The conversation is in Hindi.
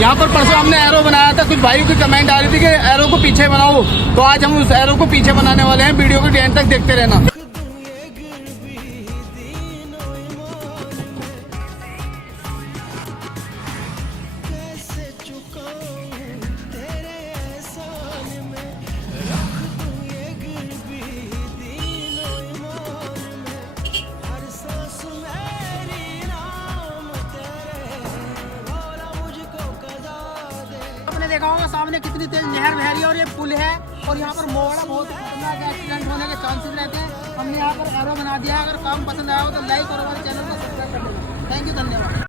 यहाँ पर परसों हमने एरो बनाया था, कुछ भाइयों की कमेंट आ रही थी कि एरो को पीछे बनाओ, तो आज हम उस एरो को पीछे बनाने वाले हैं। वीडियो को एंड तक देखते रहना। आपने देखा होगा सामने कितनी तेज नहर बह रही है और ये पुल है और यहाँ पर मोड़ा बहुत खतरनाक एक्सीडेंट होने के चांसेस रहते हैं। हमने यहाँ पर एरो बना दिया है। अगर काम पसंद आया हो तो लाइक और हमारे चैनल को सब्सक्राइब कर देना। थैंक यू, धन्यवाद।